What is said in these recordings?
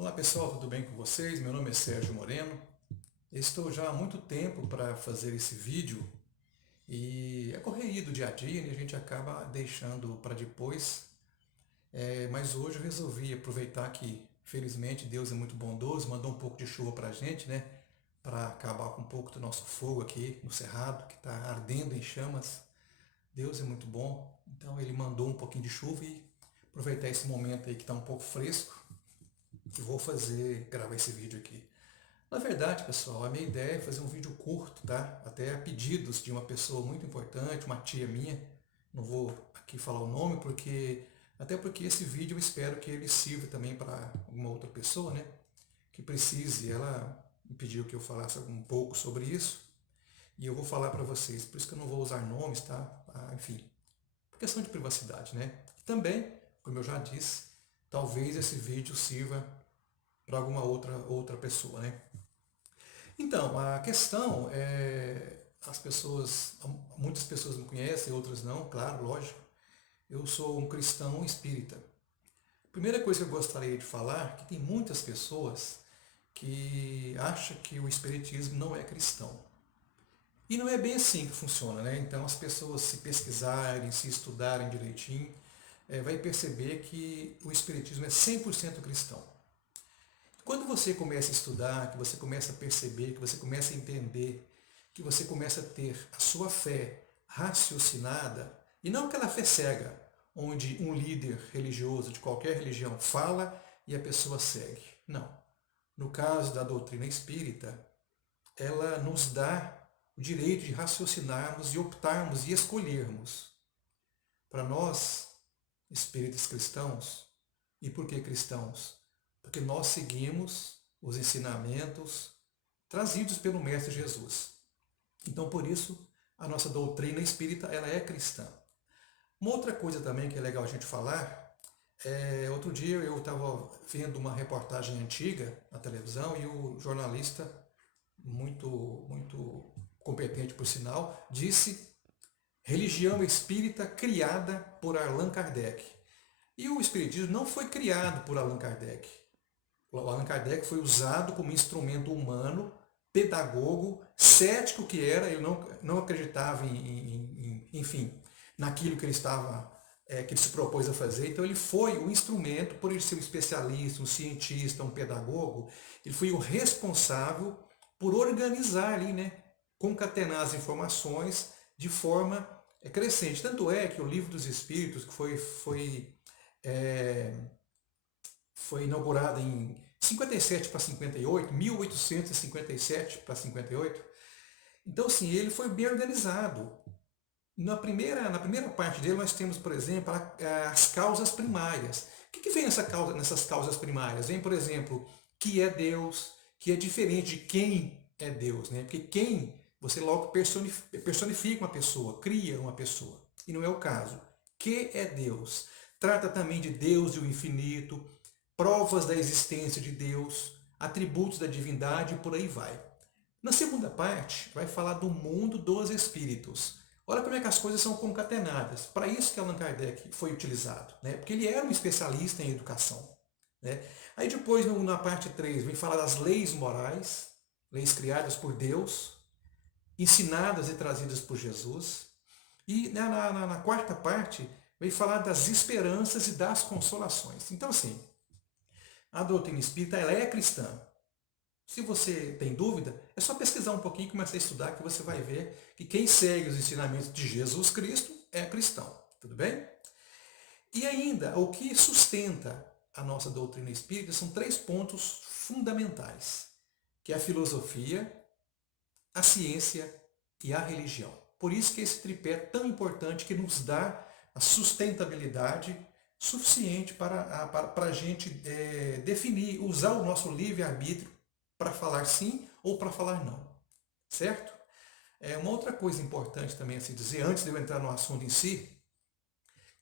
Olá pessoal, tudo bem com vocês? Meu nome é Sérgio Moreno. Estou já há muito tempo para fazer esse vídeo e é correria do dia a dia e a gente acaba deixando para depois. Mas hoje eu resolvi aproveitar que, felizmente, Deus é muito bondoso, mandou um pouco de chuva para a gente, né? Para acabar com um pouco do nosso fogo aqui no cerrado, que está ardendo em chamas. Deus é muito bom, então Ele mandou um pouquinho de chuva e aproveitar esse momento aí que está um pouco fresco e vou gravar esse vídeo aqui. Na verdade, pessoal, a minha ideia é fazer um vídeo curto, tá? Até a pedidos de uma pessoa muito importante, uma tia minha. Não vou aqui falar o nome, até porque esse vídeo eu espero que ele sirva também para alguma outra pessoa, né? Que precise. Ela me pediu que eu falasse um pouco sobre isso e eu vou falar para vocês. Por isso que eu não vou usar nomes, tá? Enfim, por questão de privacidade, né? E também, como eu já disse, talvez esse vídeo sirva para alguma outra pessoa, né? Então, a questão é, muitas pessoas me conhecem, outras não, claro, lógico. Eu sou um cristão espírita. Primeira coisa que eu gostaria de falar é que tem muitas pessoas que acham que o espiritismo não é cristão. E não é bem assim que funciona, né? Então as pessoas se pesquisarem, se estudarem direitinho, vai perceber que o espiritismo é 100% cristão. Quando você começa a estudar, que você começa a perceber, que você começa a entender, que você começa a ter a sua fé raciocinada, e não aquela fé cega, onde um líder religioso de qualquer religião fala e a pessoa segue. Não. No caso da doutrina espírita, ela nos dá o direito de raciocinarmos e optarmos e escolhermos. Para nós, espíritas cristãos, e por que cristãos? Porque nós seguimos os ensinamentos trazidos pelo Mestre Jesus. Então, por isso, a nossa doutrina espírita ela é cristã. Uma outra coisa também que é legal a gente falar, outro dia eu estava vendo uma reportagem antiga na televisão e o jornalista, muito competente por sinal, disse religião espírita criada por Allan Kardec. E o espiritismo não foi criado por Allan Kardec. O Allan Kardec foi usado como instrumento humano, pedagogo, cético que era, ele não acreditava enfim, naquilo que ele que ele se propôs a fazer. Então ele foi o instrumento, por ele ser um especialista, um cientista, um pedagogo, ele foi o responsável por organizar ali, né, concatenar as informações de forma crescente. Tanto é que o Livro dos Espíritos, que é, foi inaugurada em 57 para 58, 1857 para 58. Então, sim, ele foi bem organizado. Na primeira parte dele, nós temos, por exemplo, as causas primárias. O que vem nessas causas primárias? Vem, por exemplo, que é Deus, que é diferente de quem é Deus, né? Porque quem, você logo personifica uma pessoa, cria uma pessoa. E não é o caso. Que é Deus? Trata também de Deus e o infinito, provas da existência de Deus, atributos da divindade e por aí vai. Na segunda parte, vai falar do mundo dos espíritos. Olha como é que as coisas são concatenadas. Para isso que Allan Kardec foi utilizado, né? Porque ele era um especialista em educação. Né? Aí depois, na parte 3, vem falar das leis morais, leis criadas por Deus, ensinadas e trazidas por Jesus. E na quarta parte, vem falar das esperanças e das consolações. Então, assim, a doutrina espírita ela é cristã. Se você tem dúvida, é só pesquisar um pouquinho e começar a estudar que você vai ver que quem segue os ensinamentos de Jesus Cristo é cristão. Tudo bem? E ainda, o que sustenta a nossa doutrina espírita são 3 pontos fundamentais, que é a filosofia, a ciência e a religião. Por isso que esse tripé é tão importante que nos dá a sustentabilidade suficiente para a gente definir, usar o nosso livre-arbítrio para falar sim ou para falar não. Certo? Uma outra coisa importante também a se dizer, antes de eu entrar no assunto em si,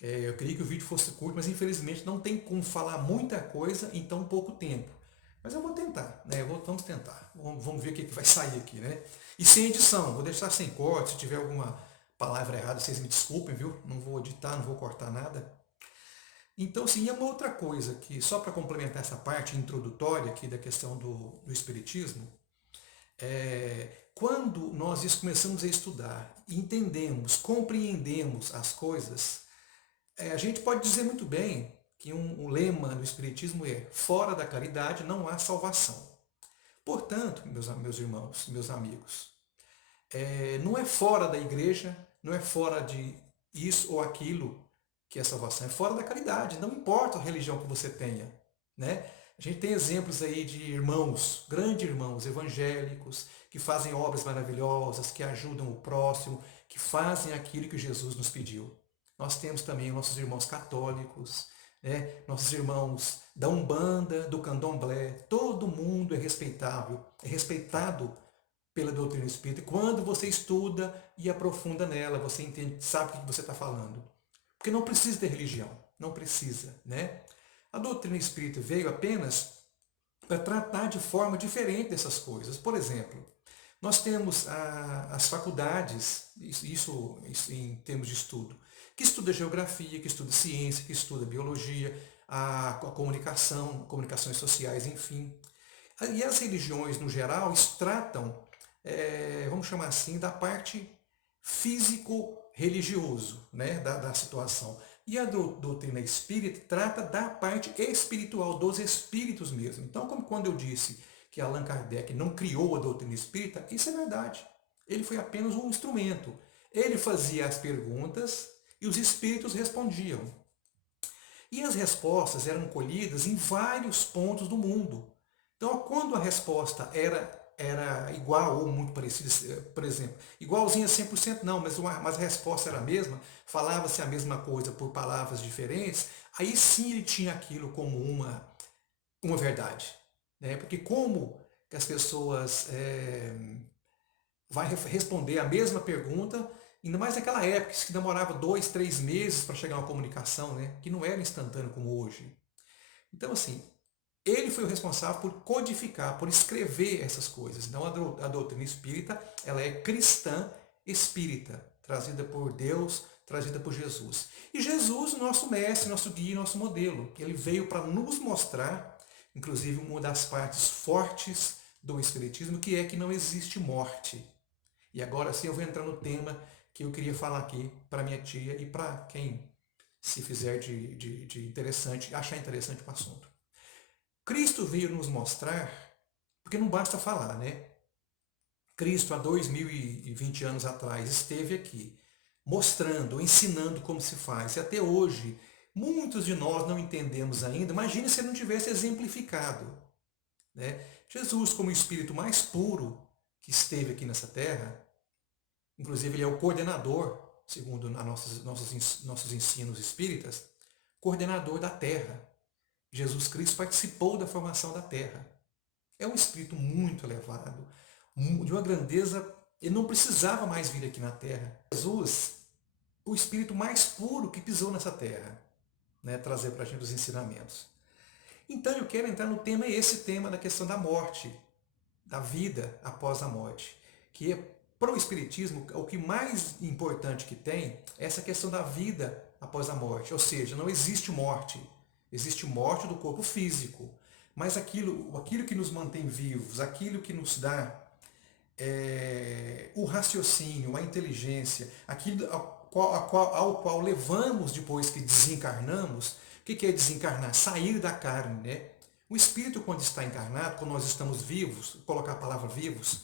eu queria que o vídeo fosse curto, mas infelizmente não tem como falar muita coisa em tão pouco tempo. Mas eu vou tentar, né? Vamos tentar. Vamos ver o que vai sair aqui, né? E sem edição, vou deixar sem corte, se tiver alguma palavra errada, vocês me desculpem, viu? Não vou editar, não vou cortar nada. Então, sim, é uma outra coisa que, só para complementar essa parte introdutória aqui da questão do Espiritismo, quando nós começamos a estudar, entendemos, compreendemos as coisas, a gente pode dizer muito bem que um lema do Espiritismo é: fora da caridade não há salvação. Portanto, meus irmãos, meus amigos, não é fora da igreja, não é fora de isso ou aquilo que é salvação, é fora da caridade, não importa a religião que você tenha, né? A gente tem exemplos aí de irmãos, grandes irmãos evangélicos, que fazem obras maravilhosas, que ajudam o próximo, que fazem aquilo que Jesus nos pediu. Nós temos também nossos irmãos católicos, né? Nossos irmãos da Umbanda, do Candomblé, todo mundo é respeitável, é respeitado pela doutrina espírita. E quando você estuda e aprofunda nela, você entende, sabe o que você está falando. Porque não precisa ter religião, não precisa, né? A doutrina espírita veio apenas para tratar de forma diferente dessas coisas. Por exemplo, nós temos as faculdades, isso em termos de estudo, que estuda geografia, que estuda ciência, que estuda biologia, a comunicação, comunicações sociais, enfim. E as religiões, no geral, tratam, vamos chamar assim, da parte físico-religioso, né, da situação. E a doutrina espírita trata da parte espiritual, dos espíritos mesmo. Então, como quando eu disse que Allan Kardec não criou a doutrina espírita, isso é verdade. Ele foi apenas um instrumento. Ele fazia as perguntas e os espíritos respondiam. E as respostas eram colhidas em vários pontos do mundo. Então, quando a resposta era igual ou muito parecida, por exemplo, igualzinha 100% não, mas a resposta era a mesma, falava-se a mesma coisa por palavras diferentes, aí sim ele tinha aquilo como uma verdade. Né? Porque como que as pessoas vai responder a mesma pergunta, ainda mais naquela época que demorava 2, 3 meses para chegar uma comunicação, né? Que não era instantâneo como hoje. Então, assim, ele foi o responsável por codificar, por escrever essas coisas. Então, a doutrina espírita, ela é cristã espírita, trazida por Deus, trazida por Jesus. E Jesus, nosso mestre, nosso guia, nosso modelo. Ele veio para nos mostrar, inclusive, uma das partes fortes do espiritismo, que é que não existe morte. E agora sim eu vou entrar no tema que eu queria falar aqui para minha tia e para quem se fizer de interessante, achar interessante o assunto. Cristo veio nos mostrar, porque não basta falar, né? Cristo, há 2020 anos atrás, esteve aqui, mostrando, ensinando como se faz. E até hoje, muitos de nós não entendemos ainda. Imagine se ele não tivesse exemplificado. Né? Jesus, como o espírito mais puro que esteve aqui nessa terra, inclusive ele é o coordenador, segundo nossos ensinos espíritas, coordenador da terra. Jesus Cristo participou da formação da terra. É um espírito muito elevado, de uma grandeza, ele não precisava mais vir aqui na terra. Jesus, o espírito mais puro que pisou nessa terra, né, trazer para a gente os ensinamentos. Então eu quero entrar no tema, esse tema da questão da morte, da vida após a morte, que é, para o Espiritismo, o que mais importante que tem é essa questão da vida após a morte. Ou seja, não existe morte. Existe morte do corpo físico. Mas aquilo que nos mantém vivos, aquilo que nos dá o raciocínio, a inteligência, aquilo ao qual levamos depois que desencarnamos. O que é desencarnar? Sair da carne, né? O espírito, quando está encarnado, quando nós estamos vivos, vou colocar a palavra vivos,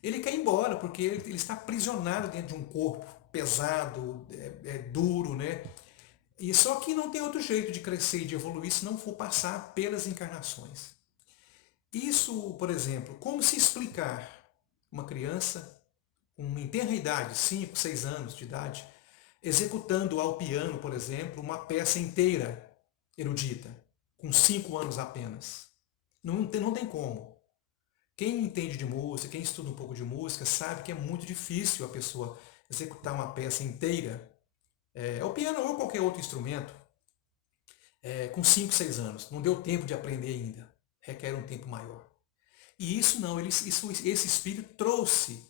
ele quer ir embora, porque ele está aprisionado dentro de um corpo pesado, duro, né? E só que não tem outro jeito de crescer e de evoluir se não for passar pelas encarnações. Isso, por exemplo, como se explicar uma criança com tenra idade, 5, 6 anos de idade, executando ao piano, por exemplo, uma peça inteira erudita, com 5 anos apenas? Não tem como. Quem entende de música, quem estuda um pouco de música, sabe que é muito difícil a pessoa executar uma peça inteira, o piano ou qualquer outro instrumento, com 5, 6 anos. Não deu tempo de aprender ainda. Requer um tempo maior. E isso não, esse espírito trouxe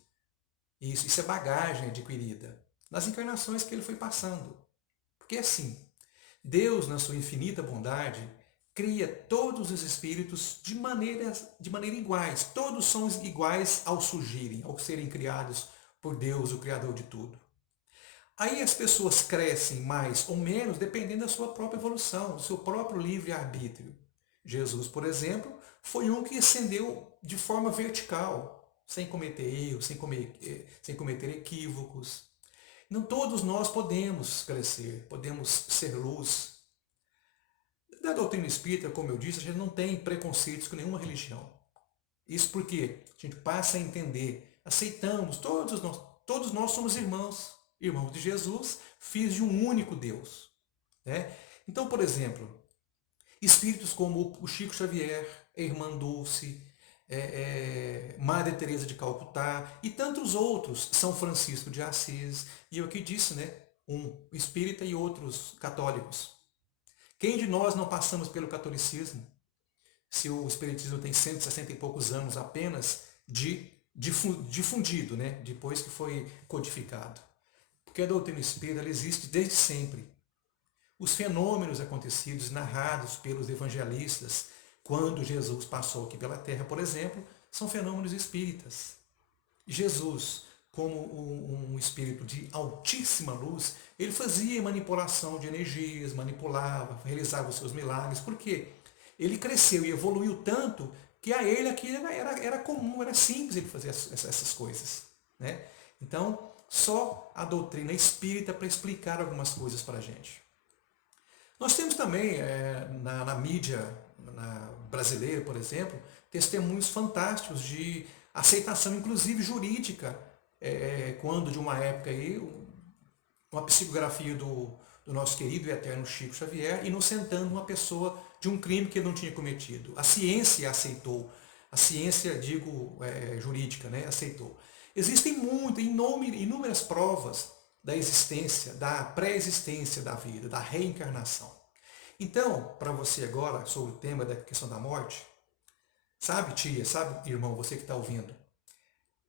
isso é bagagem adquirida nas encarnações que ele foi passando. Porque assim, Deus, na sua infinita bondade, cria todos os espíritos de maneira iguais. Todos são iguais ao surgirem, ao serem criados por Deus, o Criador de tudo. Aí as pessoas crescem mais ou menos dependendo da sua própria evolução, do seu próprio livre-arbítrio. Jesus, por exemplo, foi um que ascendeu de forma vertical, sem cometer erros, sem cometer equívocos. Não todos nós podemos crescer, podemos ser luz. Da doutrina espírita, como eu disse, a gente não tem preconceitos com nenhuma religião. Isso porque a gente passa a entender, aceitamos, todos nós somos irmãos, irmãos de Jesus, filhos de um único Deus. Né? Então, por exemplo, espíritos como o Chico Xavier, a Irmã Dulce, Madre Teresa de Calcutá e tantos outros, São Francisco de Assis, e eu aqui disse, né, um espírita e outros católicos. Quem de nós não passamos pelo catolicismo? Se o espiritismo tem 160 e poucos anos apenas difundido, né, depois que foi codificado. Porque a doutrina espírita ela existe desde sempre. Os fenômenos acontecidos, narrados pelos evangelistas, quando Jesus passou aqui pela Terra, por exemplo, são fenômenos espíritas. Jesus, como um espírito de altíssima luz, ele fazia manipulação de energias, manipulava, realizava os seus milagres. Por quê? Ele cresceu e evoluiu tanto que a ele aqui era comum, era simples ele fazer essas coisas. Né? Então, só a doutrina espírita para explicar algumas coisas para a gente. Nós temos também na mídia brasileira, por exemplo, testemunhos fantásticos de aceitação, inclusive jurídica, quando de uma época aí, uma psicografia do nosso querido e eterno Chico Xavier, inocentando uma pessoa de um crime que ele não tinha cometido. A ciência aceitou, a ciência, digo, jurídica, né, aceitou. Existem inúmeras provas da existência, da pré-existência da vida, da reencarnação. Então, para você agora, sobre o tema da questão da morte, sabe, tia, sabe, irmão, você que está ouvindo,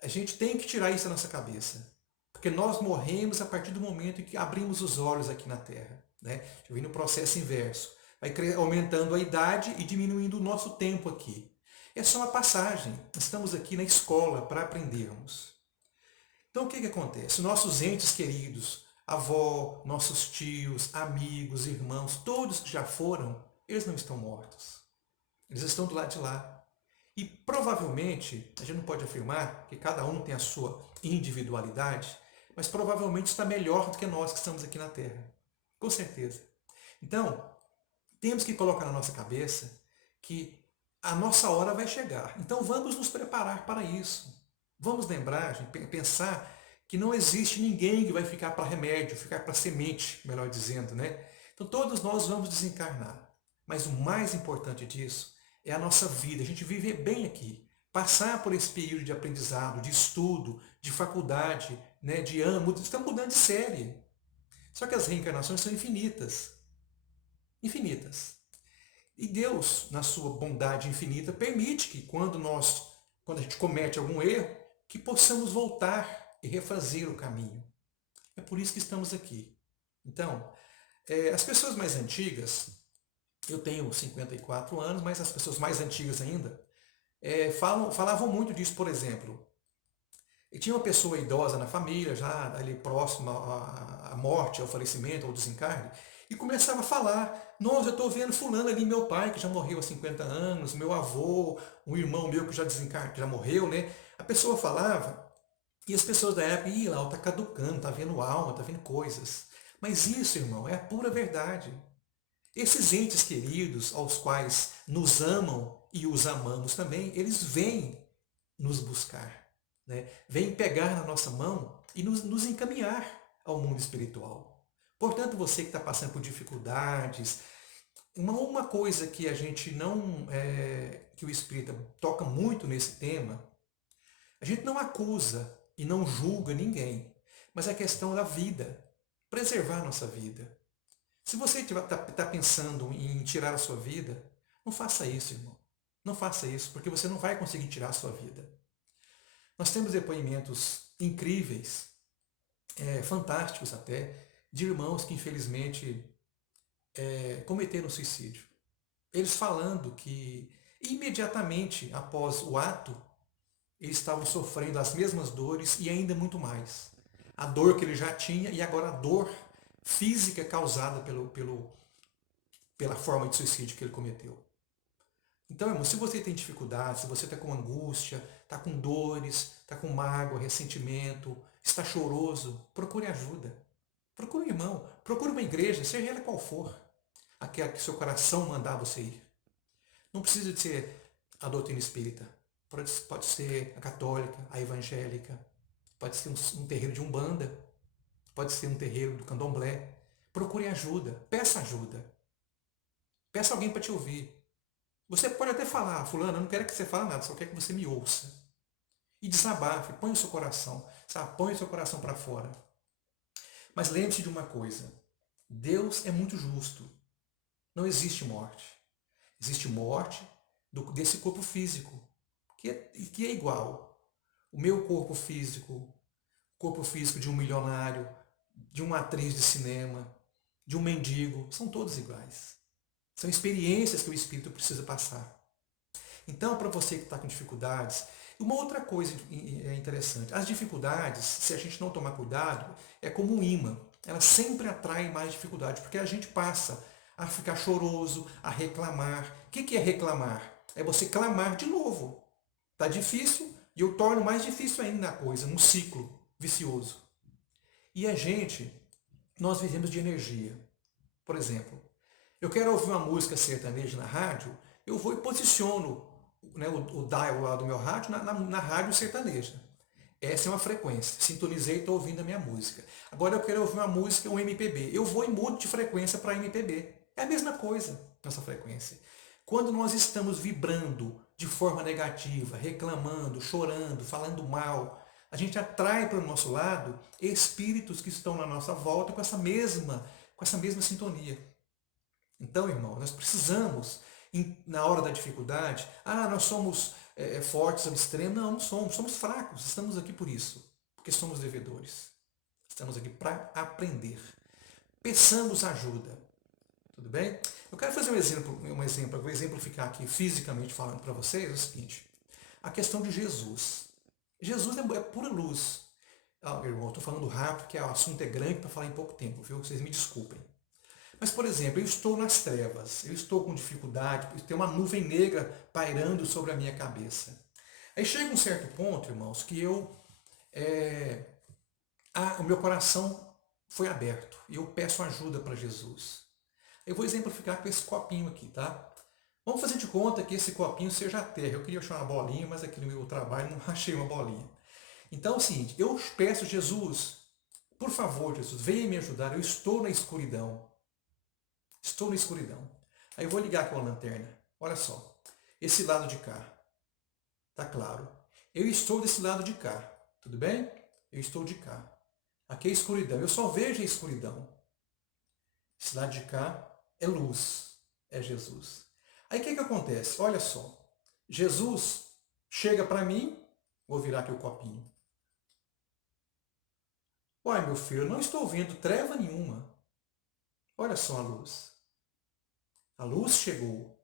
a gente tem que tirar isso da nossa cabeça. Porque nós morremos a partir do momento em que abrimos os olhos aqui na Terra. Né? Vem no processo inverso. Vai aumentando a idade e diminuindo o nosso tempo aqui. É só uma passagem. Estamos aqui na escola para aprendermos. Então o que acontece? Nossos entes queridos, avó, nossos tios, amigos, irmãos, todos que já foram, eles não estão mortos. Eles estão do lado de lá. E provavelmente, a gente não pode afirmar que cada um tem a sua individualidade, mas provavelmente está melhor do que nós que estamos aqui na Terra. Com certeza. Então, temos que colocar na nossa cabeça que a nossa hora vai chegar. Então vamos nos preparar para isso. Vamos lembrar, pensar que não existe ninguém que vai ficar para remédio, ficar para semente, melhor dizendo, né? Então todos nós vamos desencarnar. Mas o mais importante disso é a nossa vida, a gente viver bem aqui. Passar por esse período de aprendizado, de estudo, de faculdade, né, de ano, estamos mudando de série. Só que as reencarnações são infinitas. Infinitas. E Deus, na sua bondade infinita, permite que quando a gente comete algum erro, que possamos voltar e refazer o caminho. É por isso que estamos aqui. Então, as pessoas mais antigas, eu tenho 54 anos, mas as pessoas mais antigas ainda, falavam muito disso, por exemplo. E tinha uma pessoa idosa na família, já ali próxima à morte, ao falecimento, ao desencarne, e começava a falar, nossa, eu estou vendo fulano ali, meu pai, que já morreu há 50 anos, meu avô, um irmão meu que já desencarne, que já morreu, né? A pessoa falava, e as pessoas da época, ih, lá, está caducando, está vendo alma, está vendo coisas. Mas isso, irmão, é a pura verdade. Esses entes queridos, aos quais nos amam e os amamos também, eles vêm nos buscar, né? Vêm pegar na nossa mão e nos encaminhar ao mundo espiritual. Portanto, você que está passando por dificuldades, uma coisa que a gente não, que o Espírita toca muito nesse tema, a gente não acusa e não julga ninguém, mas a questão da vida, preservar a nossa vida. Se você está pensando em tirar a sua vida, não faça isso, irmão. Não faça isso, porque você não vai conseguir tirar a sua vida. Nós temos depoimentos incríveis, fantásticos até, de irmãos que infelizmente cometeram suicídio. Eles falando que imediatamente após o ato, eles estavam sofrendo as mesmas dores e ainda muito mais. A dor que ele já tinha e agora a dor física causada pela forma de suicídio que ele cometeu. Então, irmão, se você tem dificuldade, se você está com angústia, está com dores, está com mágoa, ressentimento, está choroso, procure ajuda. Procure um irmão, procure uma igreja, seja ela qual for, aquela que seu coração mandar você ir. Não precisa de ser a doutrina espírita. Pode ser a católica, a evangélica, pode ser um terreiro de umbanda, pode ser um terreiro do candomblé. Procure ajuda, peça ajuda. Peça alguém para te ouvir. Você pode até falar, fulano, eu não quero que você fale nada, só quero que você me ouça. E desabafe, põe o seu coração, sabe? Põe o seu coração para fora. Mas lembre-se de uma coisa, Deus é muito justo. Não existe morte. Existe morte desse corpo físico, que é igual. O meu corpo físico de um milionário, de uma atriz de cinema, de um mendigo, são todos iguais. São experiências que o espírito precisa passar. Então, para você que está com dificuldades, uma outra coisa interessante, as dificuldades, se a gente não tomar cuidado, é como um imã. Elas sempre atraem mais dificuldades, porque a gente passa a ficar choroso, a reclamar. O que é reclamar? É você clamar de novo. Está difícil e eu torno mais difícil ainda a coisa, num ciclo vicioso. E nós vivemos de energia. Por exemplo, eu quero ouvir uma música sertaneja na rádio, eu vou e posiciono, né, o dial lá do meu rádio na rádio sertaneja. Essa é uma frequência. Sintonizei e estou ouvindo a minha música. Agora eu quero ouvir uma música, um MPB. Eu vou e mudo de frequência para MPB. É a mesma coisa, nossa frequência. Quando nós estamos vibrando de forma negativa, reclamando, chorando, falando mal, a gente atrai para o nosso lado espíritos que estão na nossa volta com essa mesma sintonia. Então, irmão, nós precisamos, na hora da dificuldade, nós somos fortes ao extremo. Não, não somos fracos. Estamos aqui por isso, porque somos devedores. Estamos aqui para aprender. Peçamos ajuda. Tudo bem? Eu quero fazer eu vou exemplificar aqui fisicamente falando para vocês é o seguinte. A questão de Jesus. Jesus é pura luz. Irmão, eu estou falando rápido, porque o assunto é grande para falar em pouco tempo, viu? Vocês me desculpem. Mas, por exemplo, eu estou nas trevas, eu estou com dificuldade, tem uma nuvem negra pairando sobre a minha cabeça. Aí chega um certo ponto, irmãos, que o meu coração foi aberto e eu peço ajuda para Jesus. Eu vou exemplificar com esse copinho aqui, tá? Vamos fazer de conta que esse copinho seja a terra. Eu queria achar uma bolinha, mas aqui no meu trabalho não achei uma bolinha. Então é o seguinte, eu peço, Jesus, por favor, Jesus, venha me ajudar, eu estou na escuridão. Estou na escuridão. Aí eu vou ligar com a lanterna. Olha só. Esse lado de cá. Tá claro. Eu estou desse lado de cá. Tudo bem? Eu estou de cá. Aqui é a escuridão. Eu só vejo a escuridão. Esse lado de cá é luz. É Jesus. Aí o que acontece? Olha só. Jesus chega para mim. Vou virar aqui o copinho. Uai, meu filho, eu não estou vendo treva nenhuma. Olha só a luz. A luz chegou.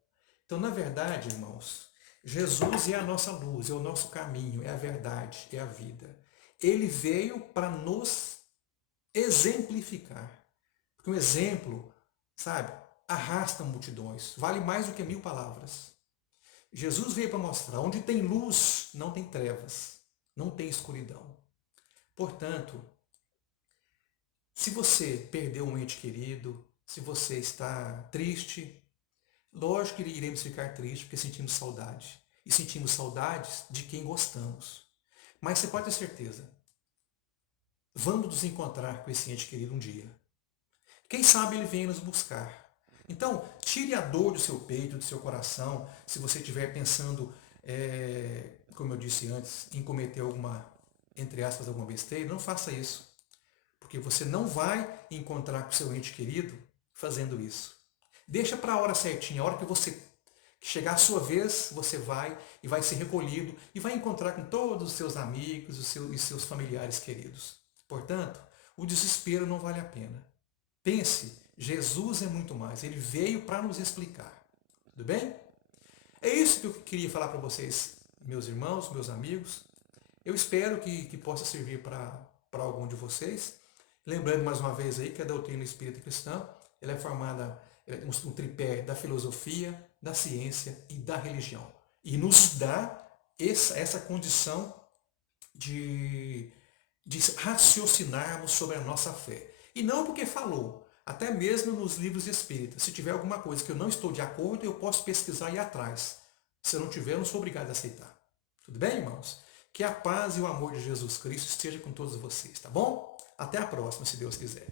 Então, na verdade, irmãos, Jesus é a nossa luz, é o nosso caminho, é a verdade, é a vida. Ele veio para nos exemplificar. Porque um exemplo, sabe, arrasta multidões. Vale mais do que 1000 palavras. Jesus veio para mostrar, onde tem luz, não tem trevas, não tem escuridão. Portanto, se você perdeu um ente querido, se você está triste, lógico que iremos ficar tristes porque sentimos saudade. E sentimos saudades de quem gostamos. Mas você pode ter certeza, vamos nos encontrar com esse ente querido um dia. Quem sabe ele venha nos buscar. Então, tire a dor do seu peito, do seu coração, se você estiver pensando, como eu disse antes, em cometer alguma, entre aspas, alguma besteira, não faça isso. Porque você não vai encontrar com o seu ente querido fazendo isso. Deixa para a hora certinha, a hora que chegar a sua vez, você vai e vai ser recolhido e vai encontrar com todos os seus amigos e seus familiares queridos. Portanto, o desespero não vale a pena. Pense Jesus é muito mais. Ele veio para nos explicar. Tudo bem? É isso que eu queria falar para vocês, meus irmãos, meus amigos. Eu espero que possa servir para algum de vocês. Lembrando mais uma vez aí que a doutrina espírita cristã ela é formada um tripé da filosofia, da ciência e da religião. E nos dá essa condição de raciocinarmos sobre a nossa fé. E não porque falou, até mesmo nos livros espíritas. Se tiver alguma coisa que eu não estou de acordo, eu posso pesquisar e ir atrás. Se eu não tiver, eu não sou obrigado a aceitar. Tudo bem, irmãos? Que a paz e o amor de Jesus Cristo esteja com todos vocês, tá bom? Até a próxima, se Deus quiser.